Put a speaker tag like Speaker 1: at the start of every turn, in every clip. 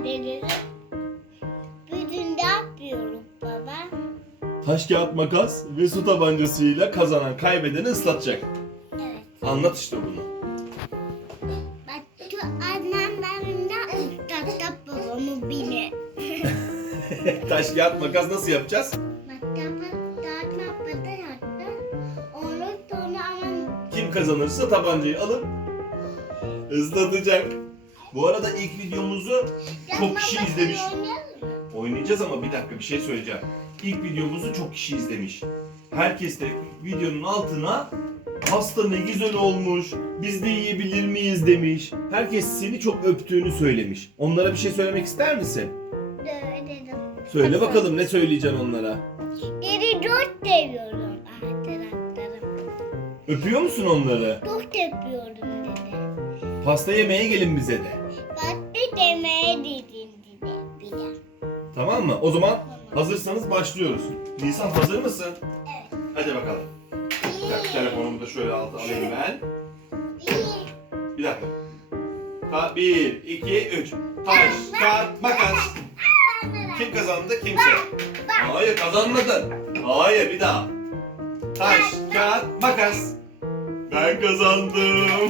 Speaker 1: ederim. Bugün ne yapıyorum baba?
Speaker 2: Taş, kağıt, makas ve su tabancasıyla kazanan kaybedeni ıslatacak.
Speaker 1: Evet.
Speaker 2: Anlat işte bunu.
Speaker 1: Bak şu annemlerimden ıslattı babamı beni.
Speaker 2: Taş, kağıt, makas nasıl yapacağız?
Speaker 1: Bak dağıtmadı yattı. Onu sonra ama
Speaker 2: Kim kazanırsa tabancayı alıp ıslatacak. Bu arada ilk videomuzu çok kişi izlemiş. Oynayacağız ama bir dakika bir şey söyleyeceğim. İlk videomuzu çok kişi izlemiş. Herkes de videonun altına pasta ne güzel olmuş, biz de yiyebilir miyiz demiş. Herkes seni çok öptüğünü söylemiş. Onlara bir şey söylemek ister misin?
Speaker 1: dedim.
Speaker 2: Söyle bakalım ne söyleyeceksin onlara?
Speaker 1: Geri çok seviyorum arkadaşlarım.
Speaker 2: Öpüyor musun onları?
Speaker 1: Çok seviyorum dedi.
Speaker 2: Pasta yemeye gelin bize de.
Speaker 1: Bak bir demeye dedin dedi bir de.
Speaker 2: Tamam mı? O zaman hazırsanız başlıyoruz. Nisan hazır mısın?
Speaker 1: Evet.
Speaker 2: Hadi bakalım. Bir dakika, telefonumu da şöyle alta alayım ben. Bir dakika. Bir, iki, üç. Taş, kağıt, makas. Kim kazandı? Kimse. Hayır kazanmadın. Hayır bir daha. Taş, kağıt, makas. Ben kazandım.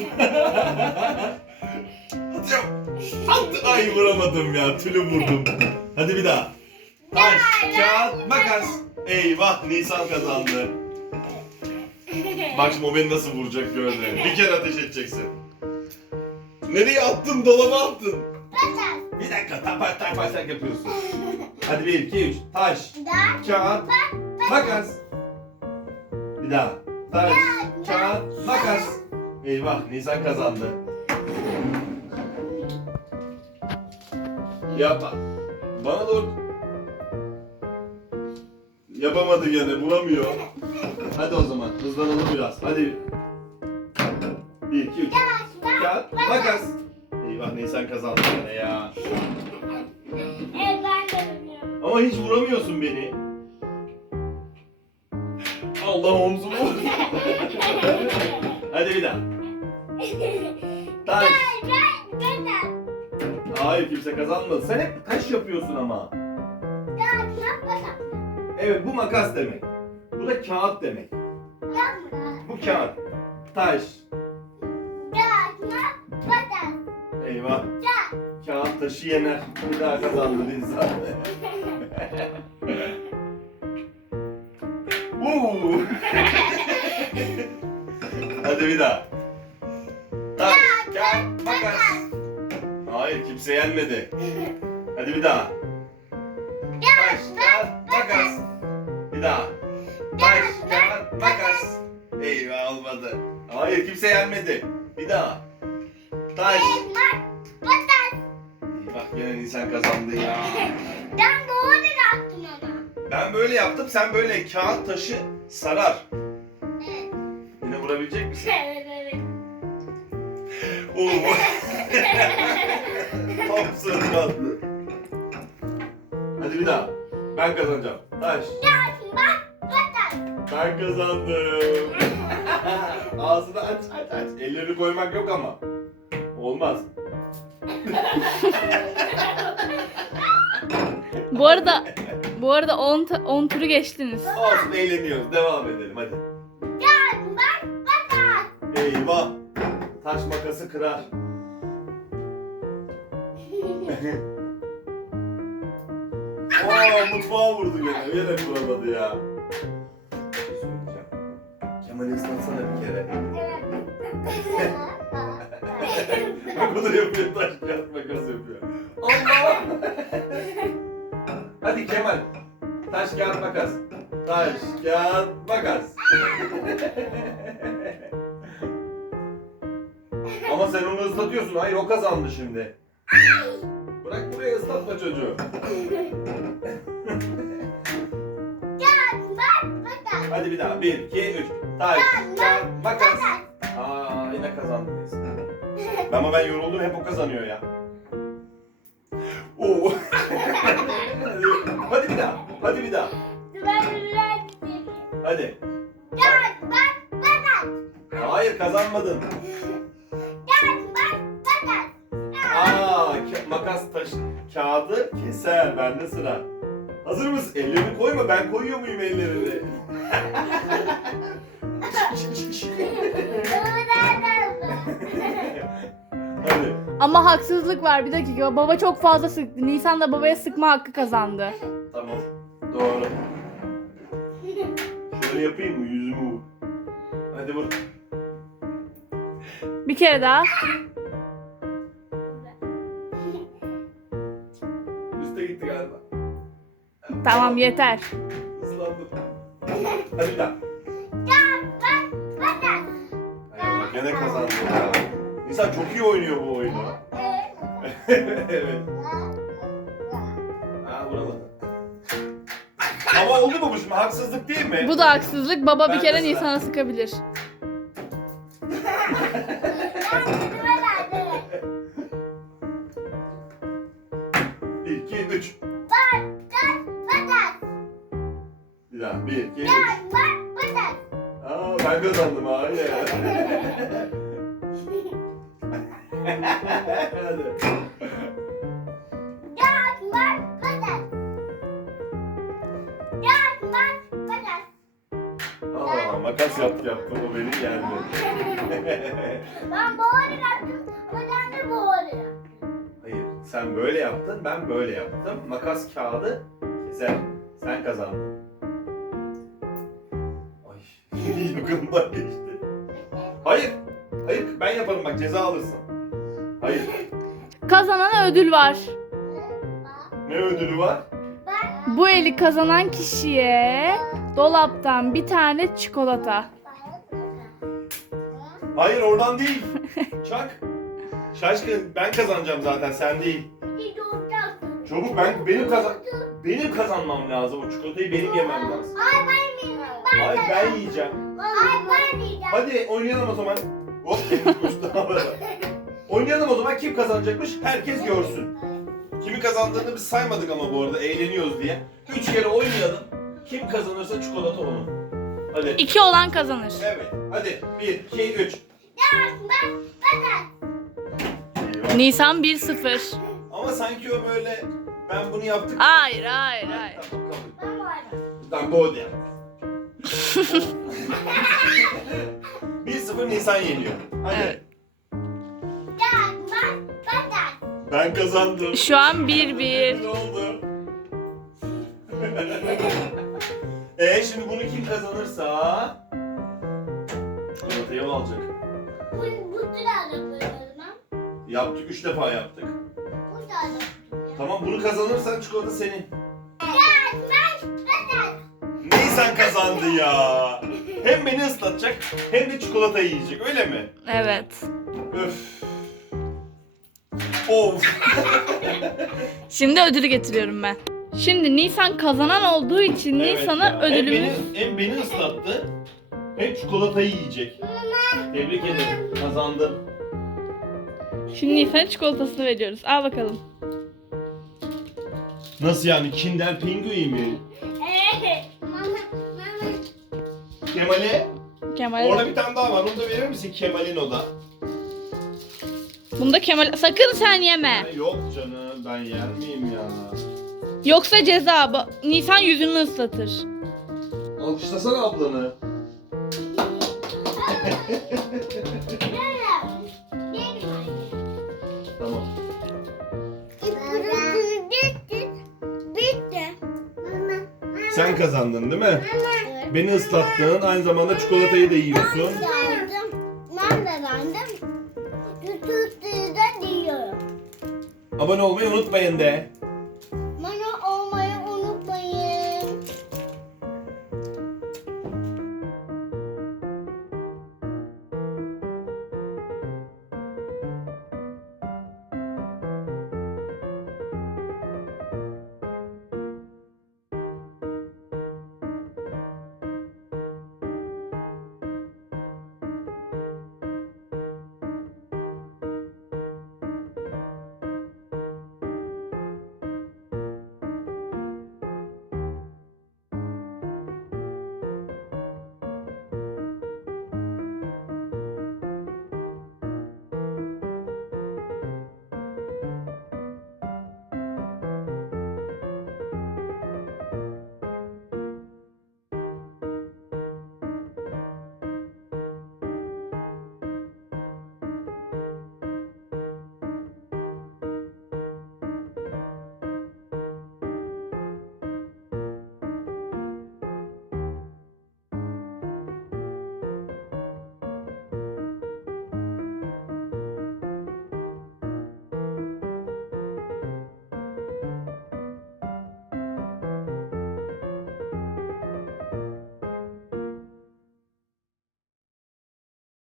Speaker 2: Atıyorum. Ay vuramadım ya. Tülü vurdum. Hadi bir daha. Taş, kağıt, makas. Eyvah Nisan kazandı. Bak şimdi o beni nasıl vuracak gördün. Bir kere ateş edeceksin. Nereye attın? Dolaba attın. Bir dakika tapar tak yapıyorsun. Hadi 1, 2, 3. Taş, kağıt, makas. Bir daha. Taş, kağıt, makas. Eyvah Nisan kazandı. Yapma. Bana doğru. Yapamadı gene bulamıyor. Hadi o zaman hızlanalım biraz. Hadi. 1, 2, 3. Kağıt, makas. Eyvah Nisan kazandı gene ya.
Speaker 1: Evet ben de biliyorum.
Speaker 2: Ama hiç vuramıyorsun beni. Allah omzumu vurdu. Hadi bir daha. Taş. Hayır kimse kazanmadı. Sen hep taş yapıyorsun ama. Evet bu makas demek. Bu da kağıt demek. Bu kağıt. Taş. Eyvah. Kağıt taşı yener. Bir daha kazandı insan. Hadi bir daha. Taş, kağıt, makas. Hayır kimse yenmedi. Hadi bir daha. Taş, kağıt, makas. Bir daha. Taş, kağıt, makas. Eyvah olmadı. Hayır kimse yenmedi. Bir daha. Taş. Bak gene Nisan kazandı ya.
Speaker 1: Ben doğru yaptım ama.
Speaker 2: Ben böyle yaptım, sen böyle kağıt taşı sarar.
Speaker 1: Evet.
Speaker 2: Yine vurabilecek misin?
Speaker 1: Evet evet.
Speaker 2: Oo. Tam sırtlandı. Hadi bir daha. Ben kazanacağım. Taş. Ben kazandım. Ağzını aç aç aç. Ellerini koymak yok ama. Olmaz.
Speaker 3: Bu arada 10 turu geçtiniz.
Speaker 2: Olsun eğleniyoruz. Devam edelim hadi. Eyvah. Taş makası kırar. Mutfağa vurdu gene. Yine vuramadı ya. Bir şey söyleyeceğim. Kemal'i ıslatsana bir kere. Bak o da yapıyor. Taş kağıt makas yapıyor. Allah! Hadi Kemal. Taş kağıt makas. Taş kağıt makas. Ama sen onu ıslatıyorsun. Hayır o kazandı şimdi. Bırak buraya ıslatma çocuğu. Hadi bir daha. 1, 2, 3. Taş kağıt makas. Yine kazandınız. Ama ben yoruldum hep o kazanıyor ya. Oo. Hadi bir daha. Hadi bir daha. Hadi. Hayır kazanmadın. Makas taş. kağıdı keser. Bende sıra. Hazır mısın? Ellerini koyma. Ben koyuyor muyum ellerini? Hadi.
Speaker 3: Ama haksızlık var, bir dakika. Baba çok fazla sıktı. Nisan da babaya sıkma hakkı kazandı.
Speaker 2: Tamam. Doğru. Şöyle yapayım mı? Yüzümü vur. Hadi vur.
Speaker 3: Bir kere daha.
Speaker 2: Üste gitti galiba.
Speaker 3: Tamam, yeter.
Speaker 2: Islandım. Hadi bir daha. Hayır, bak gene kazandı ya. Nisan çok iyi oynuyor bu oyunu. Evet. Ha vuramadı. Ama oldu mu bu şimdi? Haksızlık değil mi?
Speaker 3: Bu da haksızlık. Baba
Speaker 2: Ben
Speaker 3: bir
Speaker 2: de
Speaker 3: kere
Speaker 2: sıra.
Speaker 3: Nisan'a sıkabilir.
Speaker 2: Bir, iki, üç. Bir daha. Bir, iki, üç. Aa, ben kazandım. Hayır. Hadi. Aa, makas yaptım. O beni yendi.
Speaker 1: Ben boğarı yaptım ama sen de boğarı.
Speaker 2: Hayır, sen böyle yaptın, ben böyle yaptım. Makas kağıdı keser. Sen kazandın. Ay, yakından geçti. Hayır, hayır ben yaparım bak ceza alırsın. Hayır,
Speaker 3: Kazanana ödül var.
Speaker 2: ne ödülü var?
Speaker 3: Bu eli kazanan kişiye dolaptan bir tane çikolata.
Speaker 2: Hayır oradan değil. Çak. Şaşkın ben kazanacağım zaten sen değil. Çabuk benim kazanmam lazım. O çikolatayı benim yemem lazım.
Speaker 1: Ay ben yiyeceğim.
Speaker 2: Hayır ben yiyeceğim.
Speaker 1: Ay ben yiyeceğim.
Speaker 2: Hadi oynayalım o zaman. Hop Mustafa. Oynayalım o zaman kim kazanacakmış herkes görsün. Kimi kazandığını biz saymadık ama bu arada eğleniyoruz diye. 3 kere oynayalım. Kim kazanırsa çikolata onun. Hadi.
Speaker 3: 2 olan kazanır.
Speaker 2: Evet. Hadi. 1, 2, 3.
Speaker 3: Nisan 1-0.
Speaker 2: Ama sanki o böyle ben bunu yaptık.
Speaker 3: Hayır, hayır, hayır.
Speaker 2: Tamam, kabul.
Speaker 1: Ben varım.
Speaker 2: Tamam bu o diye. 1-0 Nisan yeniyor. Hadi.
Speaker 3: Evet.
Speaker 2: Ben kazandım.
Speaker 3: Şu an 1-1.
Speaker 2: Ne oldu? Şimdi bunu kim kazanırsa çikolatayı o alacak.
Speaker 1: Bu sırada koyalım.
Speaker 2: Yaptık 3 defa yaptık.
Speaker 1: Bu sırada.
Speaker 2: Tamam bunu kazanırsan çikolata senin.
Speaker 1: Ben.
Speaker 2: Nisan kazandı ya. Hem beni ıslatacak hem de çikolatayı yiyecek öyle mi?
Speaker 3: Evet.
Speaker 2: Öf. Of.
Speaker 3: Şimdi ödülü getiriyorum ben. Şimdi Nisan kazanan olduğu için
Speaker 2: Evet
Speaker 3: Nisan'a
Speaker 2: ya.
Speaker 3: ödülümüz...
Speaker 2: Hem beni ıslattı hem çikolatayı yiyecek. Tebrik ederim. Kazandın.
Speaker 3: Şimdi Nisan'a çikolatasını veriyoruz. Al bakalım.
Speaker 2: Nasıl yani? Kinder Pinguin mi?
Speaker 1: Mama.
Speaker 2: Kemal'e?
Speaker 3: Kemal.
Speaker 2: Orada bir tane daha var. Onu da verir misin Kemal'in o da?
Speaker 3: Bunda Kemal... Sakın sen yeme.
Speaker 2: Ha, yok canım ben yer miyim ya?
Speaker 3: Yoksa ceza. Nisan yüzünü ıslatır.
Speaker 2: Alkışlasana ablanı. Tamam.
Speaker 1: Bitti.
Speaker 2: Sen kazandın değil mi? Beni ıslattın. Aynı zamanda çikolatayı da yiyorsun.
Speaker 1: Ben de bendim. Üstü de yiyorum.
Speaker 2: Abone olmayı unutmayın de.